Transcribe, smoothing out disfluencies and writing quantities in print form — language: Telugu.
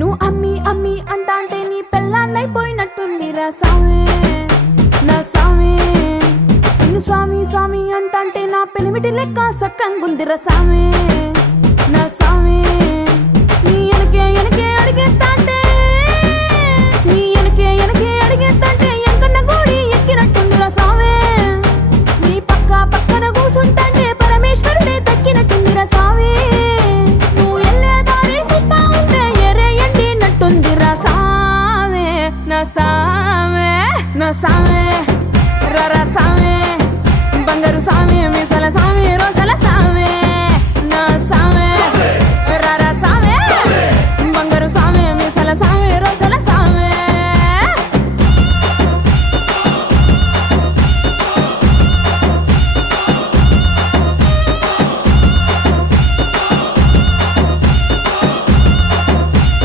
నిన్ను అమ్మి అమ్మి అంటాంటే నీ పెళ్ళాన్నైపోయినట్టుందిరా సామి నా సామి. నిన్ను స్వామి స్వామి అంటాంటే నా పెనిమిటి లెక్క సక్కంగుందిరా సామి నా సామి. నీ ఎనకే ఎనకే అడిగేస్తాంటే నీ ఎనకే ఎనకే అడిగేస్తాంటే ఎంకన్న గోడి ఎక్కినట్టుందిరా సామి. నీ పక్క పక్కన కూసుంటాంటే పరమేశ్వరుడే దక్కినట్టుందిరా సామి. నువ్వు ఎల్లే దారి సుత్తా ఉంటే ఎరే ఎండినట్టుందిరా సామి నా సామి నా సామి.